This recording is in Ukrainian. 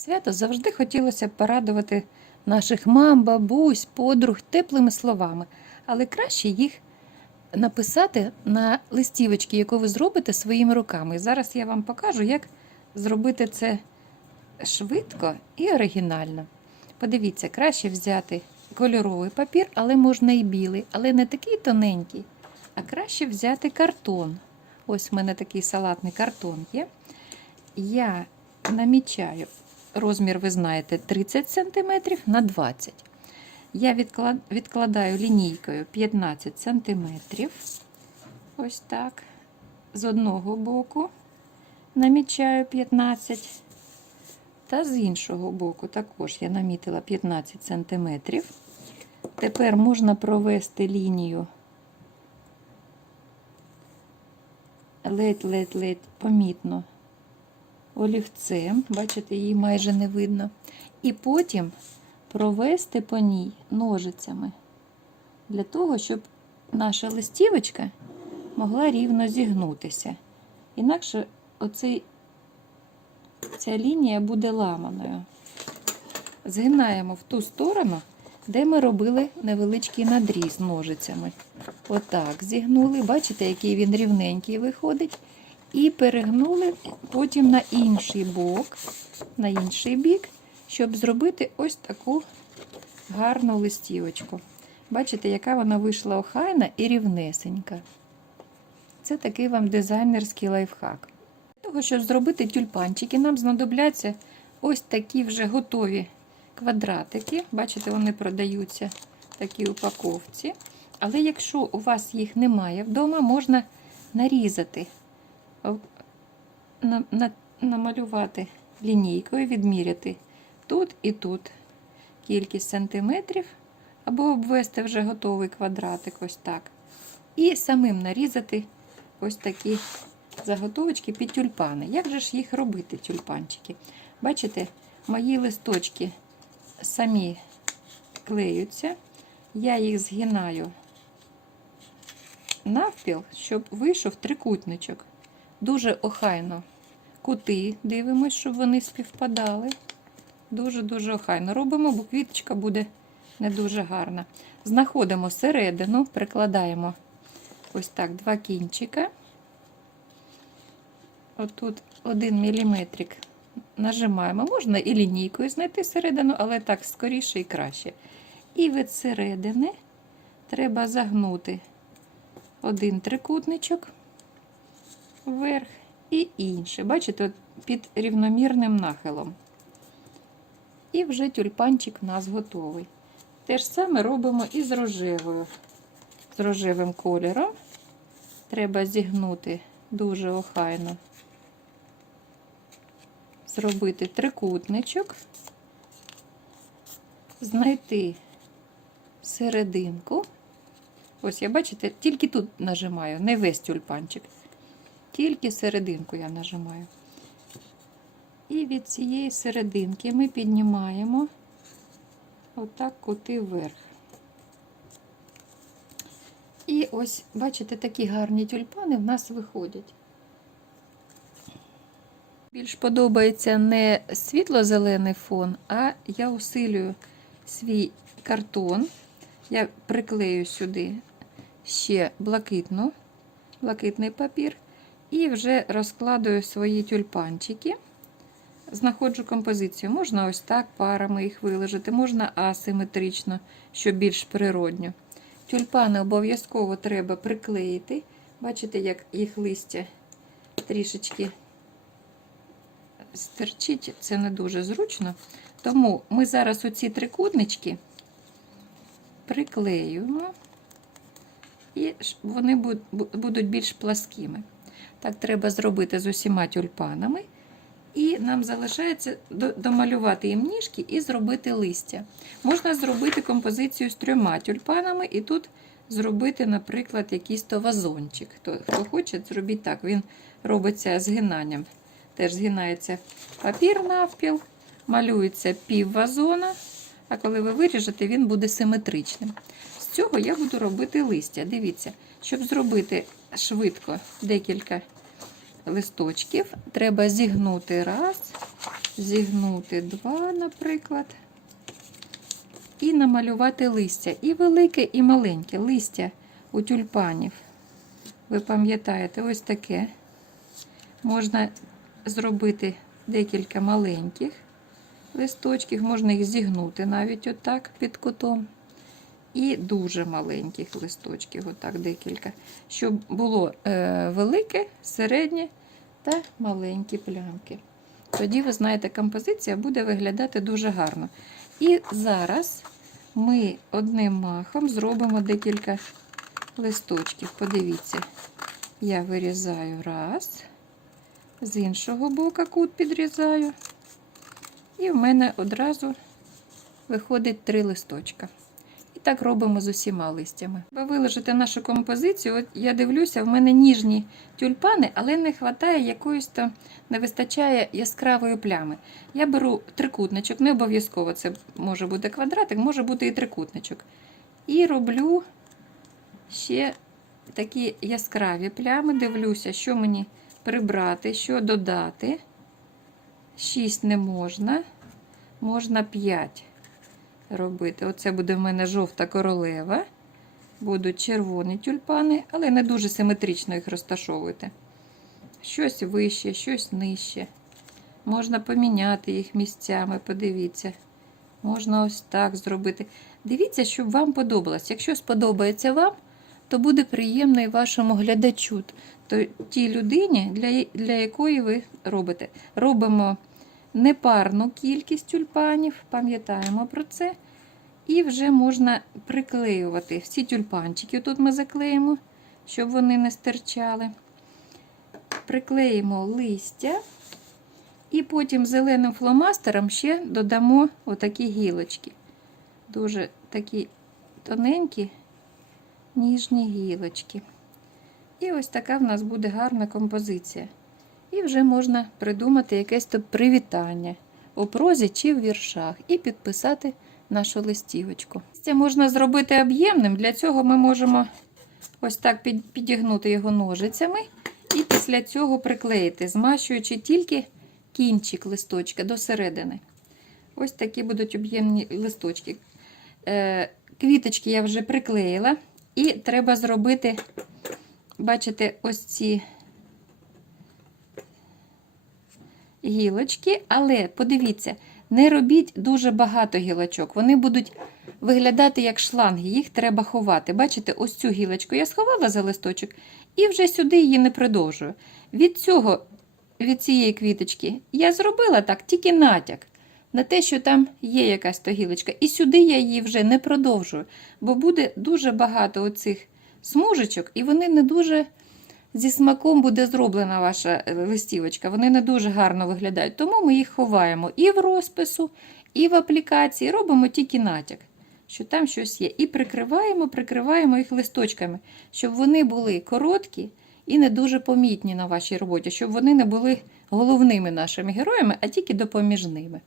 свято завжди хотілося порадувати наших мам, бабусь, подруг теплими словами, але краще їх написати на листівочці, яку ви зробите своїми руками. І зараз я вам покажу, як зробити це швидко і оригінально. Подивіться, краще взяти кольоровий папір, але можна і білий, але не такий тоненький, а краще взяти картон. Ось в мене такий салатний картон є. Я намічаю розмір, ви знаєте, 30 см на 20 Я відкладаю лінійкою 15 см. Ось так. З одного боку намічаю 15 та з іншого боку також я намітила 15 см. Тепер можна провести лінію ледь-ледь-ледь помітно олівцем, бачите, її майже не видно. І потім провести по ній ножицями для того, щоб наша листівочка могла рівно зігнутися. Інакше оцей, ця лінія буде ламаною. Згинаємо в ту сторону, де ми робили невеличкий надріз ножицями. Отак зігнули. Бачите, який він рівненький виходить. І перегнули потім на інший бок, на інший бік, щоб зробити ось таку гарну листівочку. Бачите, яка вона вийшла охайна і рівнесенька. Це такий вам дизайнерський лайфхак. Для того, щоб зробити тюльпанчики, нам знадобляться ось такі вже готові квадратики. Бачите, вони продаються в такій упаковці. Але якщо у вас їх немає вдома, можна нарізати, на, на, намалювати лінійкою, відміряти тут і тут кількість сантиметрів, або обвести вже готовий квадратик, ось так. І самим нарізати ось такі заготовочки під тюльпани. Як же ж їх робити, тюльпанчики? Бачите, мої листочки самі клеються, я їх згинаю навпіл, щоб вийшов трикутничок. Дуже охайно кути дивимось, щоб вони співпадали. Дуже-дуже охайно робимо, бо квіточка буде не дуже гарна. Знаходимо середину, прикладаємо ось так два кінчика. Отут один міліметрик нажимаємо. Можна і лінійкою знайти середину, але так скоріше і краще. І від середини треба загнути один трикутничок вверх і інший. Бачите, під рівномірним нахилом. І вже тюльпанчик у нас готовий. Те ж саме робимо і з рожевою. З рожевим кольором. Треба зігнути дуже охайно, зробити трикутничок, знайти серединку. Ось, я бачите, тільки тут нажимаю, не весь тюльпанчик. Тільки серединку я нажимаю. І від цієї серединки ми піднімаємо отак кути вверх. І ось, бачите, такі гарні тюльпани в нас виходять. Більш подобається не світло-зелений фон, а я усилюю свій картон. Я приклею сюди ще блакитну, блакитний папір. І вже розкладую свої тюльпанчики. Знаходжу композицію. Можна ось так парами їх виложити, можна асиметрично, що більш природньо. Тюльпани обов'язково треба приклеїти. Бачите, як їх листя трішечки стерчить, це не дуже зручно. Тому ми зараз оці трикутнички приклеюємо, і вони будуть більш пласкими. Так треба зробити з усіма тюльпанами. І нам залишається домалювати їм ніжки і зробити листя. Можна зробити композицію з трьома тюльпанами, і тут зробити, наприклад, якийсь то вазончик. Хто, хто хоче, зробіть так. Він робиться згинанням. Теж згинається папір навпіл, малюється пів вазона, а коли ви виріжете, він буде симетричним. Цього я буду робити листя. Дивіться, щоб зробити швидко декілька листочків треба зігнути раз, зігнути два, наприклад, і намалювати листя. І велике, і маленьке листя у тюльпанів. Ви пам'ятаєте, ось таке. Можна зробити декілька маленьких листочків, можна їх зігнути навіть отак під кутом. І дуже маленьких листочків, отак декілька. Щоб було е, велике, середнє та маленькі плямки. Тоді, ви знаєте, композиція буде виглядати дуже гарно. І зараз ми одним махом зробимо декілька листочків. Подивіться, я вирізаю раз, з іншого боку кут підрізаю. І в мене одразу виходить три листочка. Так робимо з усіма листями. Ви виложите нашу композицію. От я дивлюся, в мене ніжні тюльпани, але не вистачає якоїсь то не вистачає яскравої плями. Я беру трикутничок, не обов'язково це може бути квадратик, може бути і трикутничок. І роблю ще такі яскраві плями. Дивлюся, що мені прибрати, що додати. 6 не можна, можна 5 робити. Оце буде в мене жовта королева. Будуть червоні тюльпани, але не дуже симетрично їх розташовуйте. Щось вище, щось нижче. Можна поміняти їх місцями, подивіться. Можна ось так зробити. Дивіться, щоб вам подобалось. Якщо сподобається вам, то буде приємно і вашому глядачу, то тій людині, для, для якої ви робите. Робимо непарну кількість тюльпанів, пам'ятаємо про це. І вже можна приклеювати всі тюльпанчики. Тут ми заклеїмо, щоб вони не стирчали. Приклеїмо листя. І потім зеленим фломастером ще додамо отакі гілочки. Дуже такі тоненькі, ніжні гілочки. І ось така в нас буде гарна композиція. І вже можна придумати якесь то привітання у прозі чи в віршах, і підписати нашу листівочку. Листя можна зробити об'ємним, для цього ми можемо ось так підігнути його ножицями і після цього приклеїти, змащуючи тільки кінчик листочка до середини. Ось такі будуть об'ємні листочки. Е, Квіточки я вже приклеїла, і треба зробити, бачите, ось ці гілочки, але подивіться, не робіть дуже багато гілочок. Вони будуть виглядати як шланги, їх треба ховати. Бачите, ось цю гілочку я сховала за листочок і вже сюди її не продовжую. Від цього, від цієї квіточки я зробила так, тільки натяк. На те, що там є якась то гілочка. І сюди я її вже не продовжую, бо буде дуже багато оцих смужечок, і вони не дуже зі смаком буде зроблена ваша е, листівочка. Вони не дуже гарно виглядають. Тому ми їх ховаємо і в розпису, і в аплікації. Робимо тільки натяк, що там щось є. І прикриваємо, прикриваємо їх листочками, щоб вони були короткі і не дуже помітні на вашій роботі, щоб вони не були головними нашими героями, а тільки допоміжними.